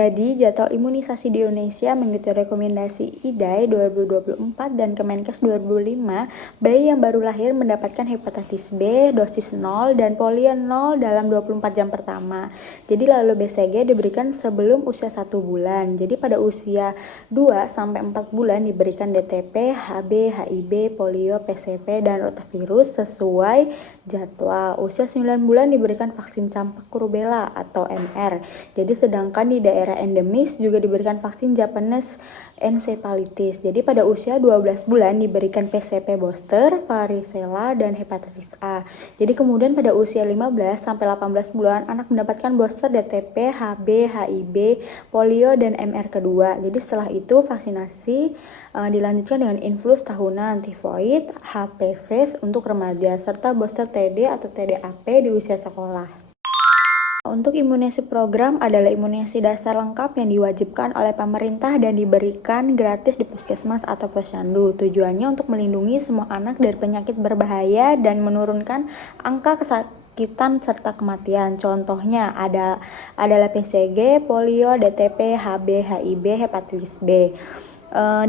Jadi, jadwal imunisasi di Indonesia mengikuti rekomendasi IDAI 2024 dan Kemenkes 2005, bayi yang baru lahir mendapatkan hepatitis B, dosis 0, dan polio 0 dalam 24 jam pertama. Jadi, lalu BCG diberikan sebelum usia 1 bulan. Jadi, pada usia 2-4 bulan diberikan DTP, HB, HIB, polio, PCV, dan rotavirus sesuai jadwal. Usia 9 bulan diberikan vaksin campak rubella atau MR. Jadi, sedangkan di daerah endemis juga diberikan vaksin Japanese encephalitis. Jadi pada usia 12 bulan diberikan PCP booster, varicella, dan hepatitis A. Jadi kemudian pada usia 15 sampai 18 bulan anak mendapatkan booster DTP, HB, HIB, polio, dan MR kedua. Jadi setelah itu vaksinasi dilanjutkan dengan influx tahunan, tifoid, HPV untuk remaja, serta booster TD atau TDAP di usia sekolah. Untuk imunisasi program adalah imunisasi dasar lengkap yang diwajibkan oleh pemerintah dan diberikan gratis di puskesmas atau posyandu. Tujuannya untuk melindungi semua anak dari penyakit berbahaya dan menurunkan angka kesakitan serta kematian. Contohnya adalah PCG, polio, DTP, HB, HIB, hepatitis B,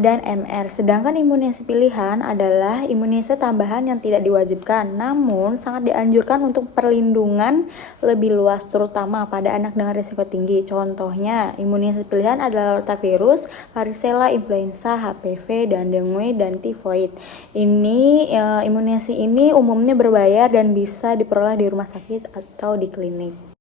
dan MR. Sedangkan imunisasi pilihan adalah imunisasi tambahan yang tidak diwajibkan, namun sangat dianjurkan untuk perlindungan lebih luas, terutama pada anak dengan risiko tinggi. Contohnya, imunisasi pilihan adalah rotavirus, varicella, influenza, HPV, dan dengue dan tifoid. Imunisasi ini umumnya berbayar dan bisa diperoleh di rumah sakit atau di klinik.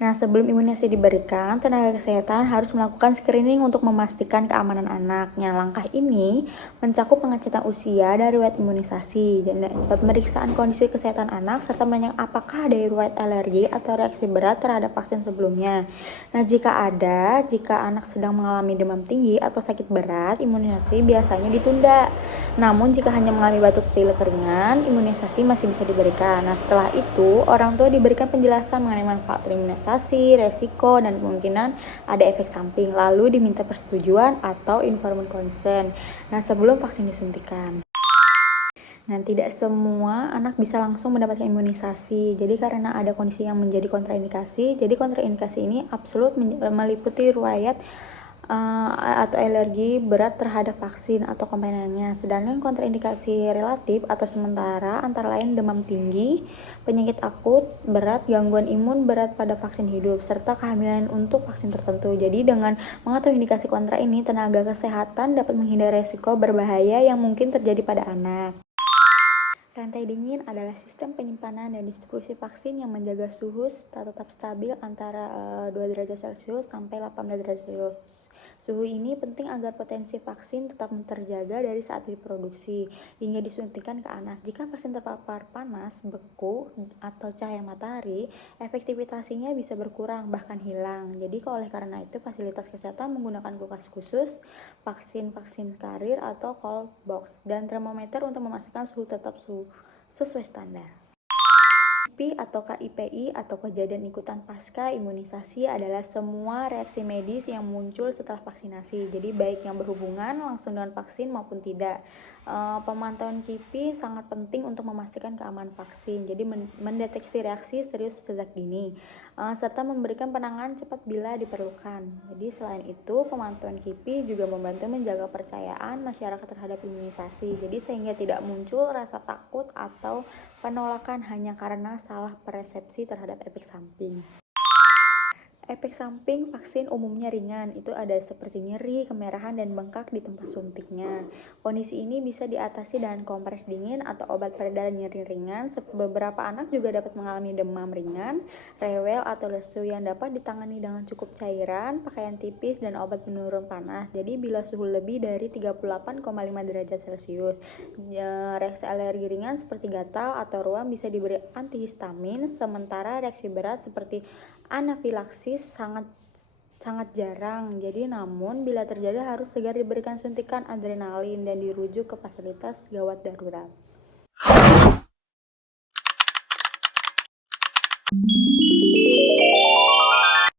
Nah, sebelum imunisasi diberikan, tenaga kesehatan harus melakukan screening untuk memastikan keamanan anaknya. Langkah ini mencakup pengecekan usia dari riwayat imunisasi, dan pemeriksaan kondisi kesehatan anak, serta menanyakan apakah ada riwayat alergi atau reaksi berat terhadap vaksin sebelumnya. Nah, jika anak sedang mengalami demam tinggi atau sakit berat, imunisasi biasanya ditunda. Namun, jika hanya mengalami batuk pilek ringan, imunisasi masih bisa diberikan. Nah, setelah itu, orang tua diberikan penjelasan mengenai manfaat imunisasi, resiko, dan kemungkinan ada efek samping, lalu diminta persetujuan atau informed consent. Nah, sebelum vaksin disuntikan. Nah, tidak semua anak bisa langsung mendapatkan imunisasi. Jadi karena ada kondisi yang menjadi kontraindikasi, jadi kontraindikasi ini absolut meliputi riwayat atau alergi berat terhadap vaksin atau komponennya. Sedangkan kontraindikasi relatif atau sementara antara lain demam tinggi, penyakit akut berat, gangguan imun berat pada vaksin hidup, serta kehamilan untuk vaksin tertentu. Jadi dengan mengetahui indikasi kontra ini, tenaga kesehatan dapat menghindari resiko berbahaya yang mungkin terjadi pada anak. Rantai dingin adalah sistem penyimpanan dan distribusi vaksin yang menjaga suhu tetap stabil antara 2 derajat Celcius sampai 18 derajat Celcius. Suhu ini penting agar potensi vaksin tetap terjaga dari saat diproduksi hingga disuntikan ke anak. Jika vaksin terpapar panas, beku, atau cahaya matahari, efektivitasnya bisa berkurang bahkan hilang. Jadi oleh karena itu fasilitas kesehatan menggunakan kulkas khusus, vaksin karir atau cold box, dan termometer untuk memastikan suhu tetap sesuai standar. KIPI atau KIPI atau kejadian ikutan pasca imunisasi adalah semua reaksi medis yang muncul setelah vaksinasi. Jadi baik yang berhubungan langsung dengan vaksin maupun tidak. Pemantauan KIPI sangat penting untuk memastikan keamanan vaksin. Jadi mendeteksi reaksi serius sejak dini, serta memberikan penanganan cepat bila diperlukan. Jadi selain itu, pemantauan KIPI juga membantu menjaga kepercayaan masyarakat terhadap imunisasi. Jadi sehingga tidak muncul rasa takut atau penolakan hanya karena salah persepsi terhadap efek samping. Efek samping vaksin umumnya ringan, itu ada seperti nyeri, kemerahan, dan bengkak di tempat suntiknya. Kondisi ini bisa diatasi dengan kompres dingin atau obat pereda nyeri ringan. Beberapa anak juga dapat mengalami demam ringan, rewel, atau lesu yang dapat ditangani dengan cukup cairan, pakaian tipis, dan obat penurun panas. Jadi bila suhu lebih dari 38,5 derajat Celcius, reaksi alergi ringan seperti gatal atau ruam bisa diberi antihistamin, sementara reaksi berat seperti anafilaksis sangat jarang. Jadi namun bila terjadi harus segera diberikan suntikan adrenalin dan dirujuk ke fasilitas gawat darurat.